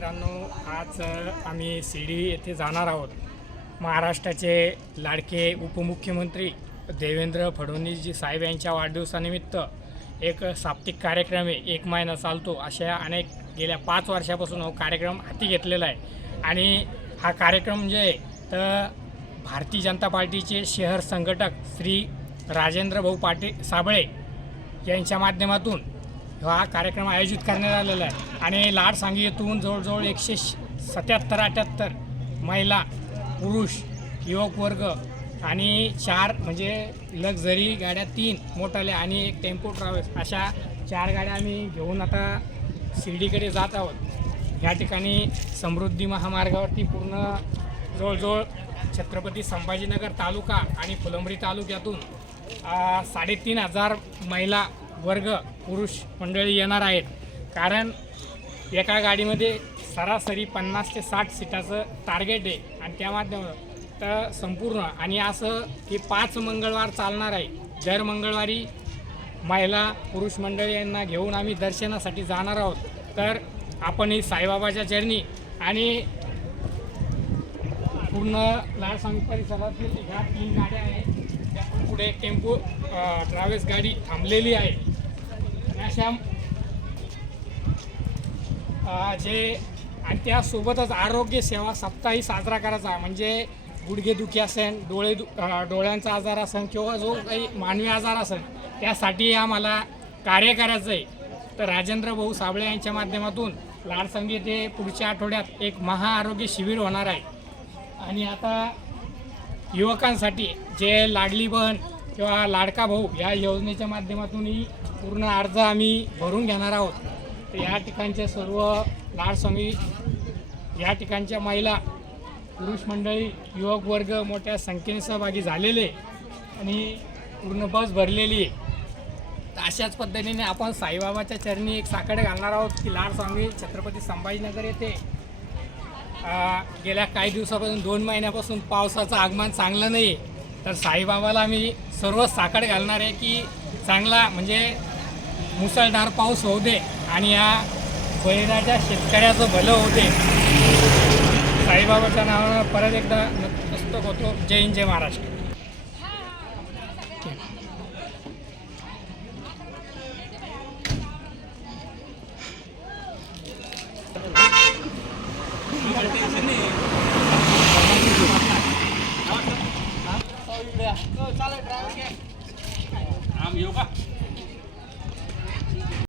मित्रांनो आज आम्ही शिर्डी येथे जाणार आहोत. महाराष्ट्राचे लाडके उपमुख्यमंत्री देवेंद्र फडणवीसजी साहेब यांच्या वाढदिवसानिमित्त एक साप्तिक कार्यक्रम आहे एक महिना चालतो. अशा अनेक गेल्या पाच वर्षापासून हा कार्यक्रम हाती घेतलेला आहे. आणि हा कार्यक्रम जे आहे तर भारतीय जनता पार्टीचे शहर संघटक श्री राजेंद्र भाऊ पाटील साबळे यांच्या माध्यमातून हा कार्यक्रम आयोजित करण्यात आलेला आहे. आणि लाड सांगीतून जवळजवळ एकशे सत्याहत्तर अठ्याहत्तर महिला पुरुष युवक वर्ग आणि चार म्हणजे लक्झरी गाड्या तीन मोठाल्या आणि एक टेम्पो ट्रॅव्हल्स अशा चार गाड्या आम्ही घेऊन आता शिर्डीकडे जात आहोत. या ठिकाणी समृद्धी महामार्गावरती पूर्ण जवळजवळ छत्रपती संभाजीनगर तालुका आणि फुलंबरी तालुक्यातून साडेतीन हजार महिला वर्ग पुरुष मंडळी येणार आहेत. कारण एका गाडीमध्ये सरासरी पन्नास ते साठ सीटाचं टार्गेट आहे. आणि त्या माध्यमातून तर संपूर्ण. आणि असं की पाच मंगळवार चालणार आहे. दर मंगळवारी महिला पुरुष मंडळी यांना घेऊन आम्ही दर्शनासाठी जाणार आहोत. तर आपणही साईबाबाच्या चरणी आणि पूर्ण लाडसांग परिसरातील ह्या तीन गाड्या आहेत. त्या पुढे टेम्पो ट्रॅव्हल्स गाडी थांबलेली आहे. अशा जे आणि त्यासोबतच आरोग्य सेवा सप्ताही साजरा करायचा. म्हणजे गुडघेदुखी असेल डोळे दु डोळ्यांचा आजार असेल किंवा जो काही मानवी आजार असेल त्यासाठी आम्हाला कार्य करायचं आहे तर राजेंद्र भाऊ साबळे यांच्या माध्यमातून लाडसंगी ते पुढच्या आठवड्यात एक महाआरोग्य शिबिर होणार आहे. आणि आता युवकांसाठी जे लाडली बहन किंवा लाडका भाऊ या योजनेच्या माध्यमातूनही पूर्ण अर्ज आम्ही भरून घेणार आहोत. तर या ठिकाणचे सर्व लाडस्वामी या ठिकाणच्या महिला पुरुष मंडळी युवक वर्ग मोठ्या संख्येने सहभागी झालेले आणि पूर्ण बस भरलेली आहे. तर अशाच पद्धतीने आपण साईबाबाच्या चरणी एक साकडे घालणार आहोत की लाडस्वामी छत्रपती संभाजीनगर येथे गेल्या काही दिवसापासून दोन महिन्यापासून पावसाचं आगमन चांगलं नाही तर साईबाबाला आम्ही सर्व साकड घालणार आहे की चांगला म्हणजे मुसळधार पाऊस होऊ दे आणि या बळीराच्या शेतकऱ्याचं भलं होऊ दे. साईबाबाच्या नावानं परत एकदा पुस्तक होतो. जय हिंद जय महाराष्ट्र. आम योगा